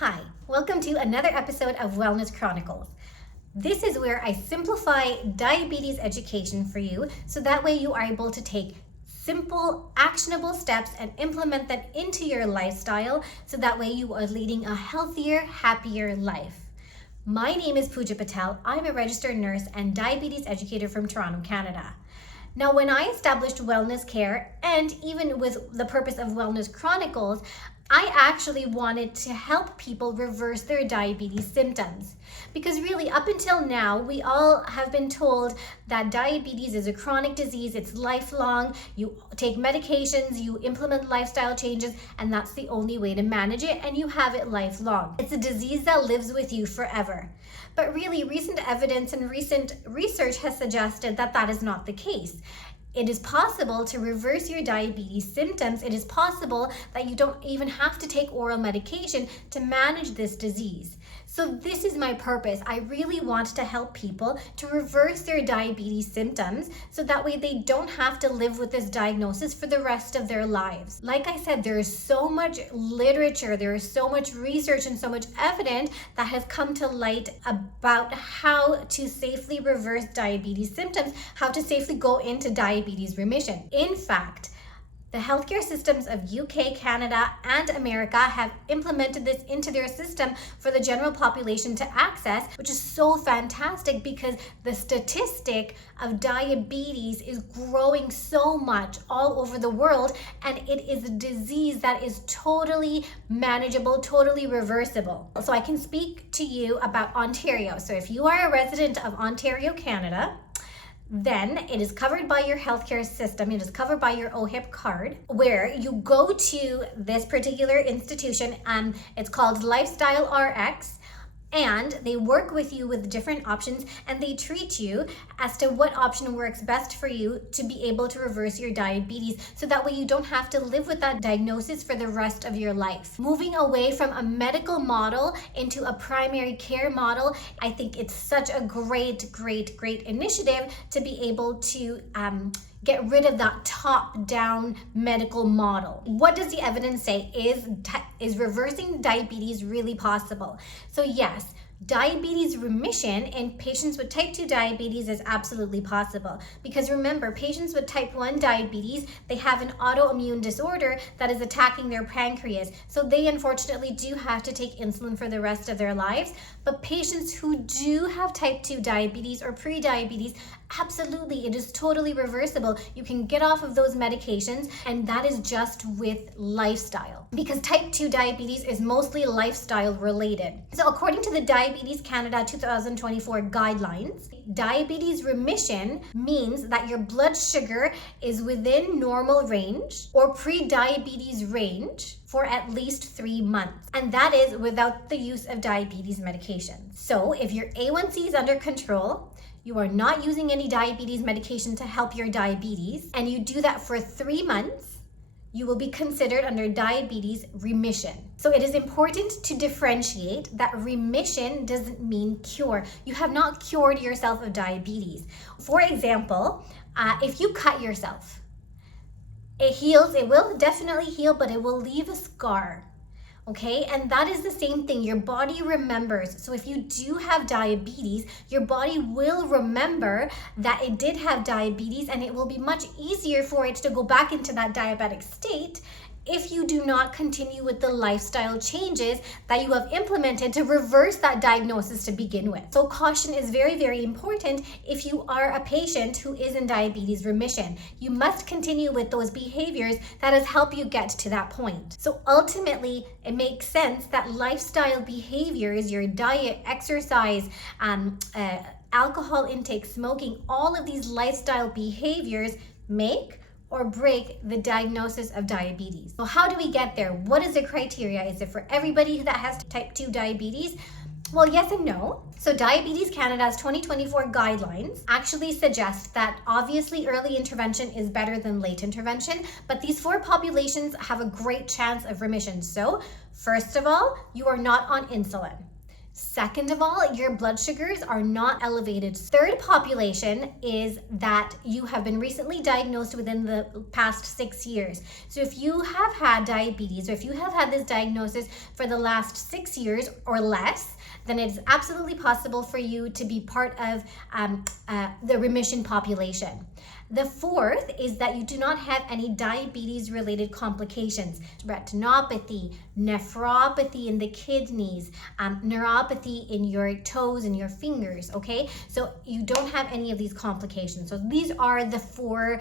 Hi, welcome to another episode of Wellness Chronicles. This is where I simplify diabetes education for you so that way you are able to take simple, actionable steps and implement them into your lifestyle so that way you are leading a healthier, happier life. My name is Pooja Patel. I'm a registered nurse and diabetes educator from Toronto, Canada. Now, when I established Wellness Care, and even with the purpose of Wellness Chronicles, I actually wanted to help people reverse their diabetes symptoms. Because really, up until now, we all have been told that diabetes is a chronic disease, it's lifelong, you take medications, you implement lifestyle changes, and that's the only way to manage it, and you have it lifelong. It's a disease that lives with you forever. But really, recent evidence and recent research has suggested that that is not the case. It is possible to reverse your diabetes symptoms. It is possible that you don't even have to take oral medication to manage this disease. So this is my purpose. I really want to help people to reverse their diabetes symptoms so that way they don't have to live with this diagnosis for the rest of their lives. Like I said, there is so much literature, there is so much research and so much evidence that has come to light about how to safely reverse diabetes symptoms, how to safely go into diabetes remission. In fact, the healthcare systems of UK, Canada, and America have implemented this into their system for the general population to access, which is so fantastic because the statistic of diabetes is growing so much all over the world, and it is a disease that is totally manageable, totally reversible. So I can speak to you about Ontario. So if you are a resident of Ontario, Canada, then it is covered by your healthcare system. It is covered by your OHIP card, where you go to this particular institution. It's called Lifestyle RX, and they work with you with different options, and they treat you as to what option works best for you to be able to reverse your diabetes, so that way you don't have to live with that diagnosis for the rest of your life. Moving away from a medical model into a primary care model, I think it's such a great initiative to be able to get rid of that top-down medical model. What does the evidence say? Is reversing diabetes really possible? So yes, diabetes remission in patients with type 2 diabetes is absolutely possible. Because remember, patients with type 1 diabetes, they have an autoimmune disorder that is attacking their pancreas. So they unfortunately do have to take insulin for the rest of their lives. But patients who do have type 2 diabetes or pre-diabetes, absolutely, it is totally reversible. You can get off of those medications, and that is just with lifestyle. Because type 2 diabetes is mostly lifestyle related. So according to the Diabetes Canada 2024 guidelines, diabetes remission means that your blood sugar is within normal range or pre-diabetes range for at least 3 months. And that is without the use of diabetes medication. So if your A1C is under control, you are not using any diabetes medication to help your diabetes, and you do that for 3 months, you will be considered under diabetes remission. So it is important to differentiate that remission doesn't mean cure. You have not cured yourself of diabetes. For example, if you cut yourself, it heals, it will definitely heal, but it will leave a scar. Okay, and that is the same thing. Your body remembers. So if you do have diabetes, your body will remember that it did have diabetes, and it will be much easier for it to go back into that diabetic state if you do not continue with the lifestyle changes that you have implemented to reverse that diagnosis to begin with. So caution is very important if you are a patient who is in diabetes remission. You must continue with those behaviors that has helped you get to that point. So ultimately, it makes sense that lifestyle behaviors, your diet, exercise, alcohol intake, smoking, all of these lifestyle behaviors make or break the diagnosis of diabetes. So how do we get there? What is the criteria? Is it for everybody that has type 2 diabetes? Well, yes and no. So Diabetes Canada's 2024 guidelines actually suggest that obviously early intervention is better than late intervention, but these 4 populations have a great chance of remission. So first of all, you are not on insulin. Second of all, your blood sugars are not elevated. Third population is that you have been recently diagnosed within the past 6 years. So if you have had diabetes, or if you have had this diagnosis for the last 6 years or less, then it's absolutely possible for you to be part of the remission population. The fourth is that you do not have any diabetes-related complications, retinopathy, nephropathy in the kidneys, neuropathy in your toes and your fingers, okay? So you don't have any of these complications. So these are the four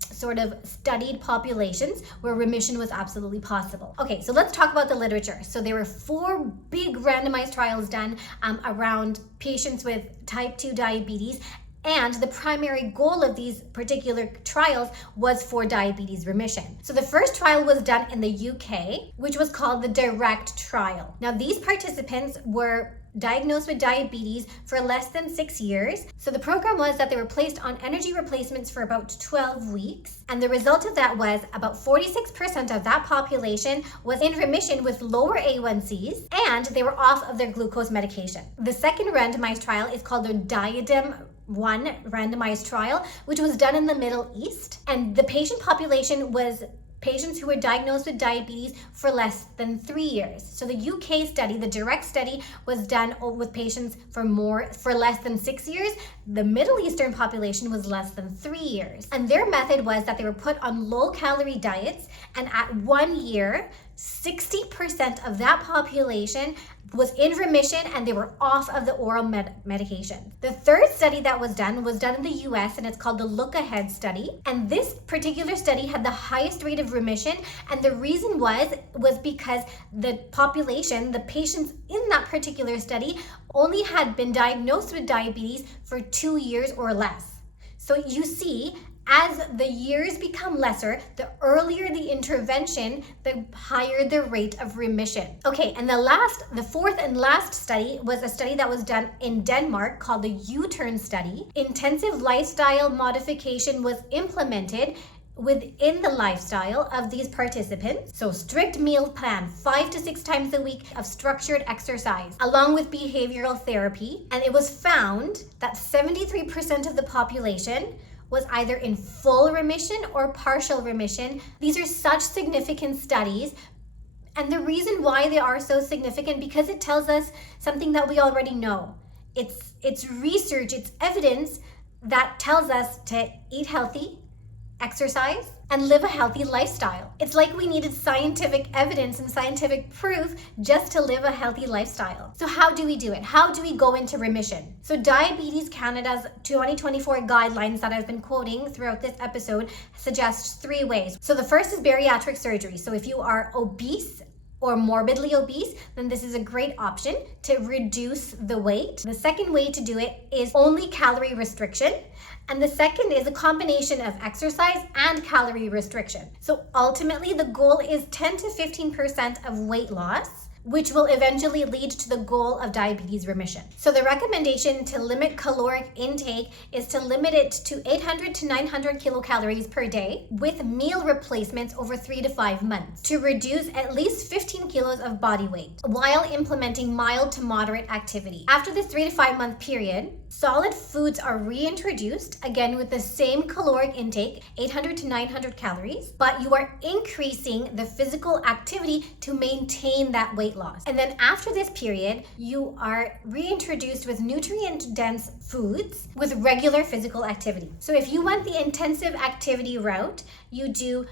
sort of studied populations where remission was absolutely possible. Okay, so let's talk about the literature. So there were 4 big randomized trials done around patients with type 2 diabetes, and the primary goal of these particular trials was for diabetes remission. So the first trial was done in the UK, which was called the DIRECT trial. Now these participants were diagnosed with diabetes for less than 6 years. So the program was that they were placed on energy replacements for about 12 weeks. And the result of that was about 46% of that population was in remission with lower A1Cs, and they were off of their glucose medication. The second randomized trial is called the DIADEM 1 randomized trial, which was done in the Middle East. And the patient population was patients who were diagnosed with diabetes for less than 3 years. So the UK study, the DIRECT study, was done with patients for less than 6 years. The Middle Eastern population was less than 3 years. And their method was that they were put on low-calorie diets, and at 1 year, 60% of that population was in remission and they were off of the oral medication. The third study that was done in the US, and it's called the Look Ahead study. And this particular study had the highest rate of remission, and the reason was because the population, the patients in that particular study, only had been diagnosed with diabetes for 2 years or less. So you see, as the years become lesser, the earlier the intervention, the higher the rate of remission. Okay, and the fourth and last study was a study that was done in Denmark called the U-turn study. Intensive lifestyle modification was implemented within the lifestyle of these participants. So strict meal plan, 5 to 6 times a week of structured exercise, along with behavioral therapy. And it was found that 73% of the population was either in full remission or partial remission. These are such significant studies. And the reason why they are so significant, because it tells us something that we already know. It's research, it's evidence that tells us to eat healthy, exercise, and live a healthy lifestyle. It's like we needed scientific evidence and scientific proof just to live a healthy lifestyle. So how do we do it? How do we go into remission? So Diabetes Canada's 2024 guidelines that I've been quoting throughout this episode suggests 3 ways. So the first is bariatric surgery. So if you are obese or morbidly obese, then this is a great option to reduce the weight. The second way to do it is only calorie restriction. And the second is a combination of exercise and calorie restriction. So ultimately, the goal is 10 to 15% of weight loss, which will eventually lead to the goal of diabetes remission. So the recommendation to limit caloric intake is to limit it to 800 to 900 kilocalories per day with meal replacements over 3 to 5 months to reduce at least 15 kilos of body weight while implementing mild to moderate activity. After this 3 to 5 month period, solid foods are reintroduced, again with the same caloric intake, 800 to 900 calories, but you are increasing the physical activity to maintain that weight loss. And then after this period, you are reintroduced with nutrient-dense foods with regular physical activity. So if you want the intensive activity route, you do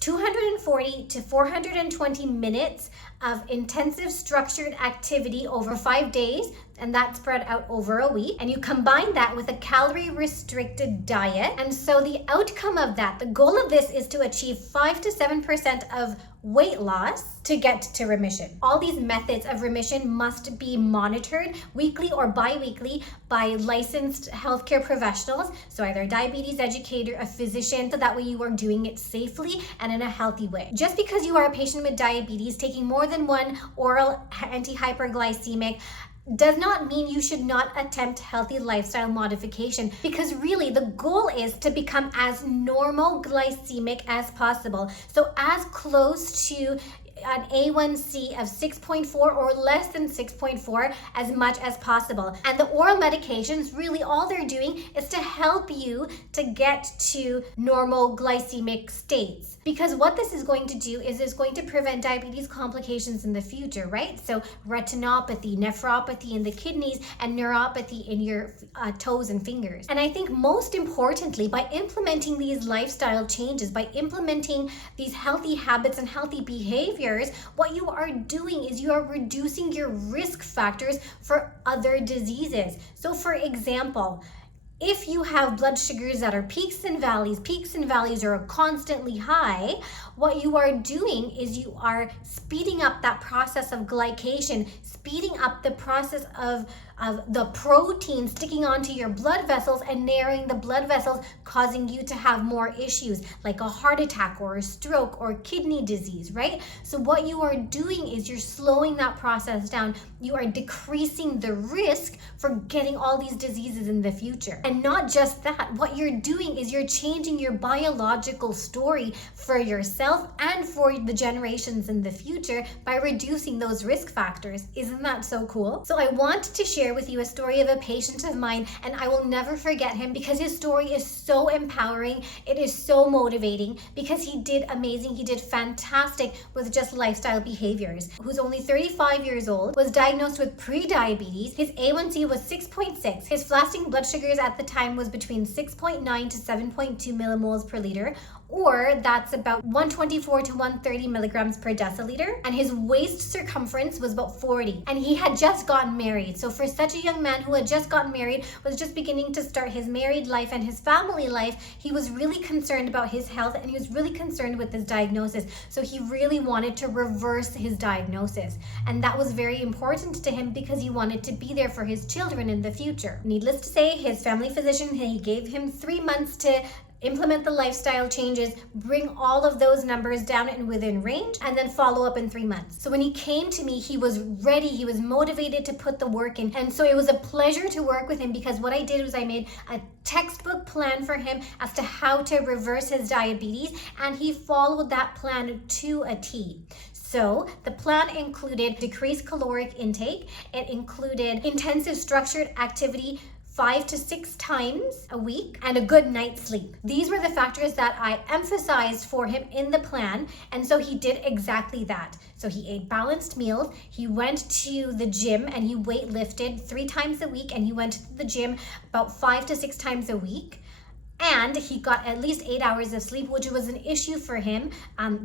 240 to 420 minutes of intensive structured activity over 5 days, and that's spread out over a week. And you combine that with a calorie restricted diet. And so the outcome of that, the goal of this is to achieve 5 to 7% of weight loss to get to remission. All these methods of remission must be monitored weekly or bi-weekly by licensed healthcare professionals. So either a diabetes educator, a physician, so that way you are doing it safely and in a healthy way. Just because you are a patient with diabetes taking more than one oral anti-hyperglycemic does not mean you should not attempt healthy lifestyle modification, because really the goal is to become as normoglycemic as possible. So as close to an A1C of 6.4 or less than 6.4 as much as possible. And the oral medications, really all they're doing is to help you to get to normal glycemic states. Because what this is going to do is it's going to prevent diabetes complications in the future, right? So retinopathy, nephropathy in the kidneys, and neuropathy in your toes and fingers. And I think most importantly, by implementing these lifestyle changes, by implementing these healthy habits and healthy behaviors, what you are doing is you are reducing your risk factors for other diseases. So for example, if you have blood sugars that are peaks and valleys are constantly high, what you are doing is you are speeding up that process of glycation, speeding up the process of the protein sticking onto your blood vessels and narrowing the blood vessels, causing you to have more issues like a heart attack or a stroke or kidney disease, right? So what you are doing is you're slowing that process down. You are decreasing the risk for getting all these diseases in the future. And not just that, what you're doing is you're changing your biological story for yourself and for the generations in the future by reducing those risk factors. Isn't that so cool? So I want to share with you a story of a patient of mine, and I will never forget him because his story is so empowering. It is so motivating because he did amazing. He did fantastic with just lifestyle behaviors. Who's only 35 years old, was diagnosed with pre-diabetes. His A1C was 6.6. His fasting blood sugars at the time was between 6.9 to 7.2 millimoles per liter, or that's about 124 to 130 milligrams per deciliter. And his waist circumference was about 40. And he had just gotten married. So for such a young man who had just gotten married, was just beginning to start his married life and his family life, he was really concerned about his health and he was really concerned with his diagnosis. So he really wanted to reverse his diagnosis. And that was very important to him because he wanted to be there for his children in the future. Needless to say, his family physician, he gave him 3 months to implement the lifestyle changes, bring all of those numbers down and within range, and then follow up in 3 months. So when he came to me, he was ready, he was motivated to put the work in. And so it was a pleasure to work with him because what I did was I made a textbook plan for him as to how to reverse his diabetes, and he followed that plan to a T. So the plan included decreased caloric intake, it included intensive structured activity 5 to 6 times a week, and a good night's sleep. These were the factors that I emphasized for him in the plan, and so he did exactly that. So he ate balanced meals, he went to the gym and he weightlifted 3 times a week, and he went to the gym about 5 to 6 times a week. And he got at least 8 hours of sleep, which was an issue for him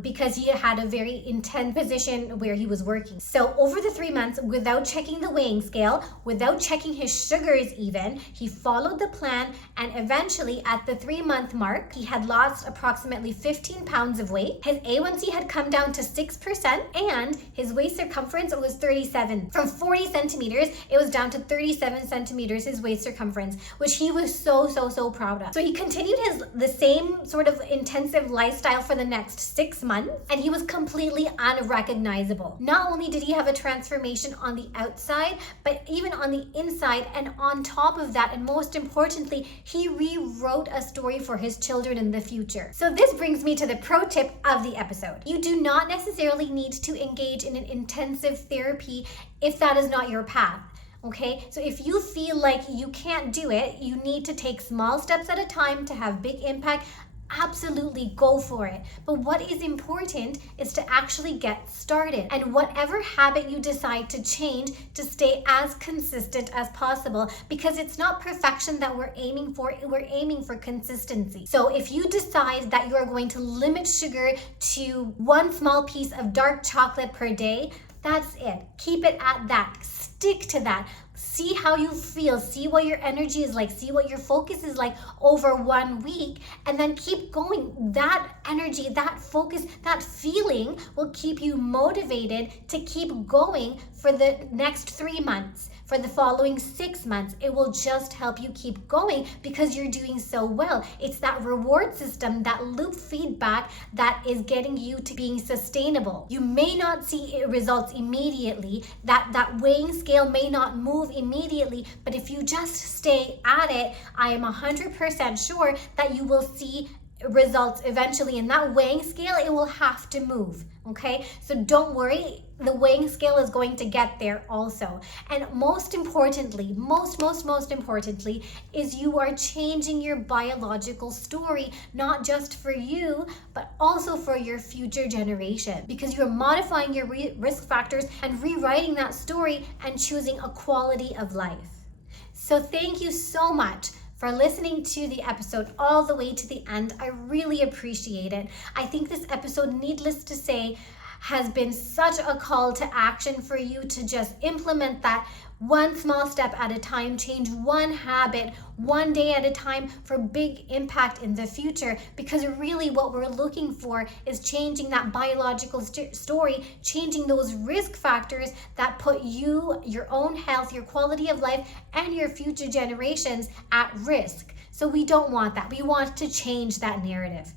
because he had a very intense position where he was working. So over the 3 months, without checking the weighing scale, without checking his sugars even, he followed the plan, and eventually at the 3-month mark, he had lost approximately 15 pounds of weight. His A1C had come down to 6%, and his waist circumference was 37. From 40 centimeters, it was down to 37 centimeters, his waist circumference, which he was so proud of. So he continued the same sort of intensive lifestyle for the next 6 months, and he was completely unrecognizable. Not only did he have a transformation on the outside, but even on the inside, and on top of that, and most importantly, he rewrote a story for his children in the future. So this brings me to the pro tip of the episode. You do not necessarily need to engage in an intensive therapy if that is not your path. Okay, so if you feel like you can't do it, you need to take small steps at a time to have big impact. Absolutely go for it. But what is important is to actually get started. And whatever habit you decide to change, to stay as consistent as possible, because it's not perfection that we're aiming for consistency. So if you decide that you are going to limit sugar to 1 small piece of dark chocolate per day, that's it. Keep it at that. Stick to that. See how you feel. See what your energy is like. See what your focus is like over 1 week, and then keep going. That energy, that focus, that feeling will keep you motivated to keep going for the next 3 months. For the following 6 months, it will just help you keep going because you're doing so well. It's that reward system, that loop feedback that is getting you to being sustainable. You may not see results immediately, that weighing scale may not move immediately, but if you just stay at it, I am 100% sure that you will see results eventually in that weighing scale, it will have to move. Okay, so don't worry, the weighing scale is going to get there also. And most importantly, most importantly, is you are changing your biological story, not just for you, but also for your future generation, because you're modifying your risk factors and rewriting that story and choosing a quality of life. So thank you so much for listening to the episode all the way to the end. I really appreciate it. I think this episode, needless to say, has been such a call to action for you to just implement that one small step at a time, change one habit one day at a time for big impact in the future. Because really what we're looking for is changing that biological story, changing those risk factors that put you, your own health, your quality of life, and your future generations at risk. So we don't want that. We want to change that narrative.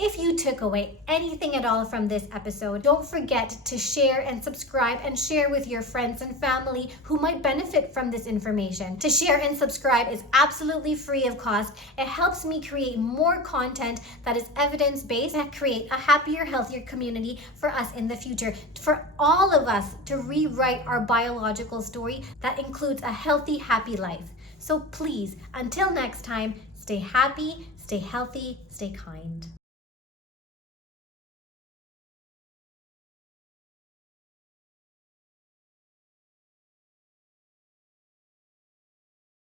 If you took away anything at all from this episode, don't forget to share and subscribe and share with your friends and family who might benefit from this information. To share and subscribe is absolutely free of cost. It helps me create more content that is evidence-based and create a happier, healthier community for us in the future, for all of us to rewrite our biological story that includes a healthy, happy life. So please, until next time, stay happy, stay healthy, stay kind.